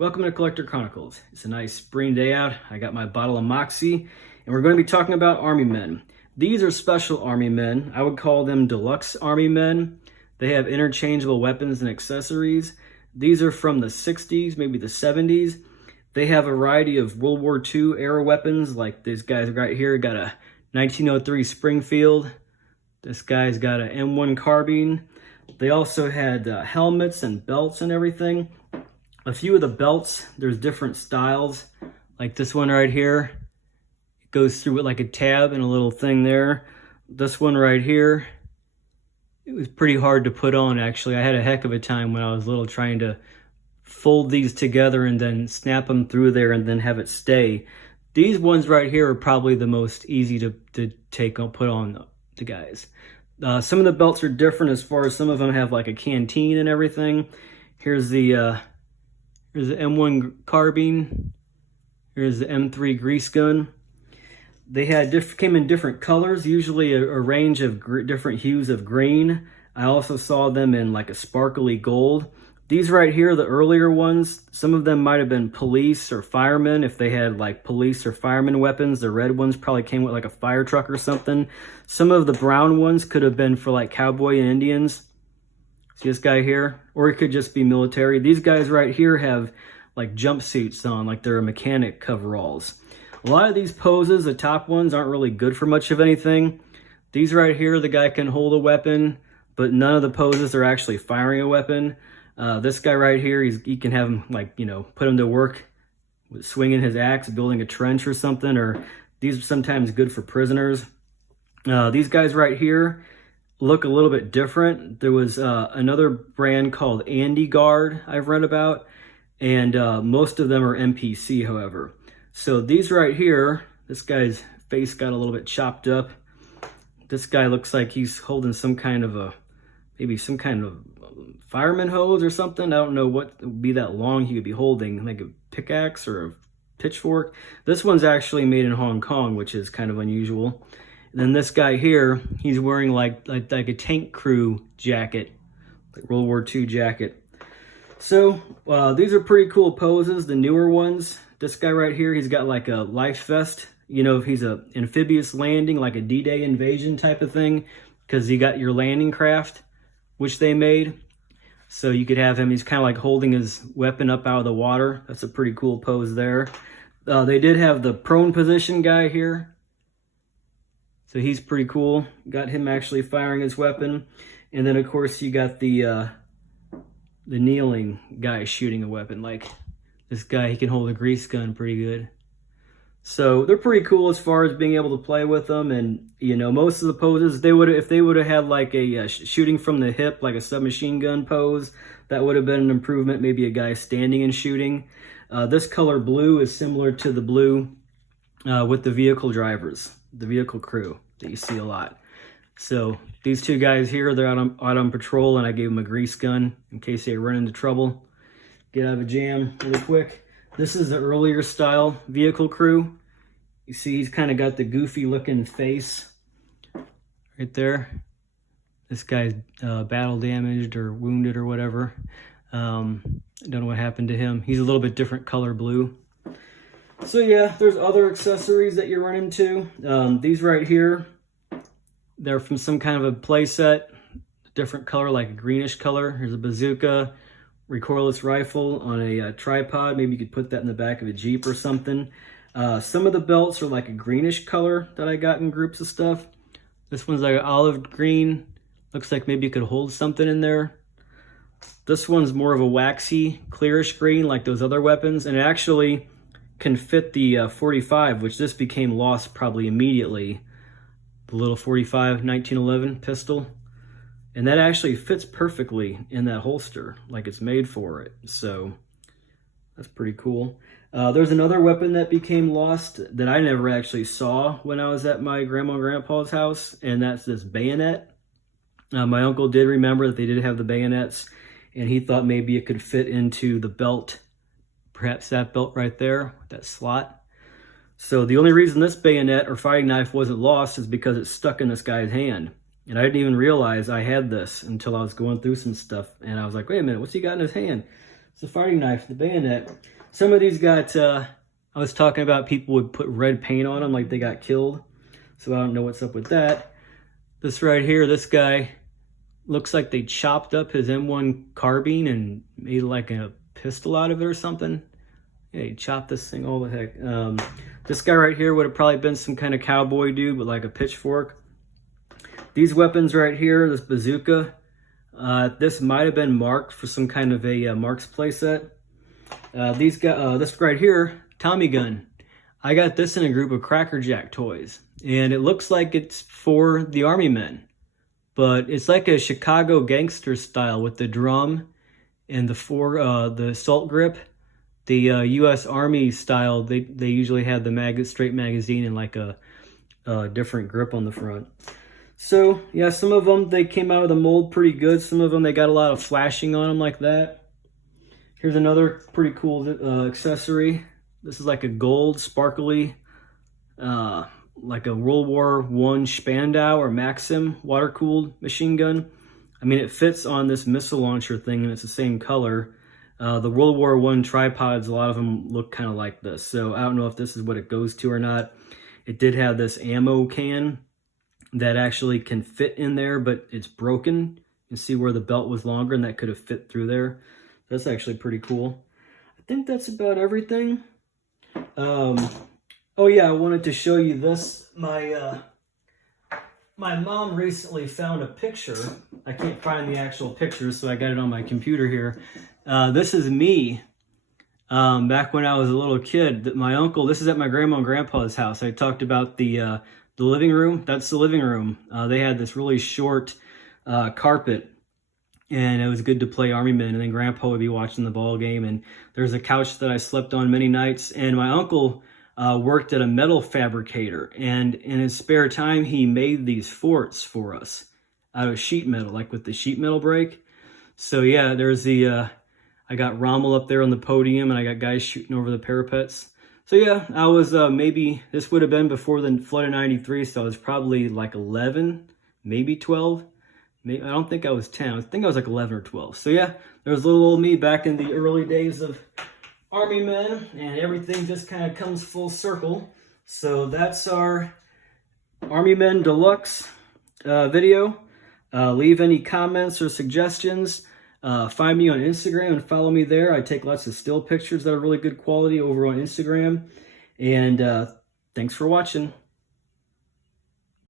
Welcome to Collector Chronicles. It's a nice spring day out. I got my bottle of Moxie, and we're going to be talking about Army men. These are special Army men. I would call them Deluxe Army men. They have interchangeable weapons and accessories. These are from the 60s, maybe the 70s. They have a variety of World War II era weapons, like this guy's right here got a 1903 Springfield. This guy's got an M1 carbine. They also had helmets and belts and everything. A few of the belts, there's different styles, like this one right here. It goes through it like a tab and a little thing there. This one right here, it was pretty hard to put on actually. I had a heck of a time when I was little trying to fold these together and then snap them through there and then have it stay. These ones right here are probably the most easy to put on the guys. Some of the belts are different as far as some of them have like a canteen and everything. Here's the M1 carbine. Here's the M3 grease gun. They came in different colors, usually a range of different hues of green. I also saw them in like a sparkly gold. These right here, the earlier ones, some of them might have been police or firemen if they had like police or fireman weapons. The red ones probably came with like a fire truck or something. Some of the brown ones could have been for like cowboy and Indians. See this guy here? Or it could just be military. These guys right here have like jumpsuits on, like they're mechanic coveralls. A lot of these poses, the top ones, aren't really good for much of anything. These right here, the guy can hold a weapon, but none of the poses are actually firing a weapon. This guy right here, he can have him like, put him to work with swinging his axe, building a trench or something, or these are sometimes good for prisoners. These guys right here look a little bit different. There was another brand called Andy Guard I've read about, and most of them are NPC, however. So these right here, this guy's face got a little bit chopped up. This guy looks like he's holding some kind of maybe some kind of fireman hose or something. I don't know what would be that long he could be holding, like a pickaxe or a pitchfork. This one's actually made in Hong Kong, which is kind of unusual. And then this guy here, he's wearing like a tank crew jacket, like World War II jacket. So these are pretty cool poses, the newer ones. This guy right here, he's got like a life vest. If he's a amphibious landing, like a D-Day invasion type of thing, because you got your landing craft, which they made. So you could have him, he's kind of like holding his weapon up out of the water. That's a pretty cool pose there. They did have the prone position guy here. So he's pretty cool. Got him actually firing his weapon. And then of course you got the kneeling guy shooting a weapon. Like this guy, he can hold a grease gun pretty good. So they're pretty cool as far as being able to play with them. And most of the poses, if they would have had like a shooting from the hip, like a submachine gun pose, that would have been an improvement. Maybe a guy standing and shooting. This color blue is similar to the blue with the vehicle drivers, the vehicle crew that you see a lot. So these two guys here, they're out on patrol, and I gave them a grease gun in case they run into trouble, get out of a jam really quick. This is the earlier style vehicle crew. You see he's kind of got the goofy looking face right there. This guy's battle damaged or wounded or whatever. I don't know what happened to him. He's a little bit different color blue. So yeah, there's other accessories that you run into. These right here, they're from some kind of a play set, different color, like a greenish color. Here's a bazooka, recoilless rifle on a tripod. Maybe you could put that in the back of a Jeep or something. Some of the belts are like a greenish color that I got in groups of stuff. This one's like an olive green. Looks like maybe you could hold something in there. This one's more of a waxy, clearish green like those other weapons. And it actually can fit the 45, which this became lost probably immediately. The little 45 1911 pistol. And that actually fits perfectly in that holster, like it's made for it. So that's pretty cool. There's another weapon that became lost that I never actually saw when I was at my grandma and grandpa's house, and that's this bayonet. My uncle did remember that they did have the bayonets, and he thought maybe it could fit into the belt, perhaps that belt right there, that slot. So the only reason this bayonet or fighting knife wasn't lost is because it's stuck in this guy's hand. And I didn't even realize I had this until I was going through some stuff. And I was like, wait a minute, what's he got in his hand? It's a fighting knife, the Bayonet. Some of these got, I was talking about people would put red paint on them like they got killed. So I don't know what's up with that. This right here, this guy, looks like they chopped up his M1 carbine and made like a pistol out of it or something. Yeah, he chopped this thing all the heck. This guy right here would have probably been some kind of cowboy dude with like a pitchfork. These weapons right here, this bazooka, this might have been marked for some kind of a Marks playset. This right here, Tommy gun. I got this in a group of Cracker Jack toys, and it looks like it's for the Army men. But it's like a Chicago gangster style with the drum and the assault grip. The U.S. Army style, they usually have the straight magazine and like a different grip on the front. So yeah, some of them, they came out of the mold pretty good. Some of them, they got a lot of flashing on them like that. Here's another pretty cool accessory. This is like a gold sparkly, like a World War I Spandau or Maxim water-cooled machine gun. I mean, it fits on this missile launcher thing, and it's the same color. The World War I tripods, a lot of them look kind of like this. So I don't know if this is what it goes to or not. It did have this ammo can that actually can fit in there, but it's broken. You see where the belt was longer, and that could have fit through there. That's actually pretty cool. I think that's about everything. Oh yeah, I wanted to show you this. My mom recently found a picture. I can't find the actual picture, so I got it on my computer here. This is me back when I was a little kid. My uncle, this is at my grandma and grandpa's house. I talked about the living room. That's the living room. They had this really short carpet, and it was good to play Army men. And then Grandpa would be watching the ball game, and there's a couch that I slept on many nights. And my uncle worked at a metal fabricator, and in his spare time, he made these forts for us out of sheet metal, like with the sheet metal break. So yeah, there's I got Rommel up there on the podium, and I got guys shooting over the parapets. So yeah, I was maybe, this would have been before the flood of 93, so I was probably like 11, maybe 12. Maybe, I don't think I was 10. I think I was like 11 or 12. So yeah, there was little old me back in the early days of Army men, and everything just kind of comes full circle. So that's our Army Men Deluxe video. Leave any comments or suggestions. Find me on Instagram and follow me there. I take lots of still pictures that are really good quality over on Instagram. And thanks for watching.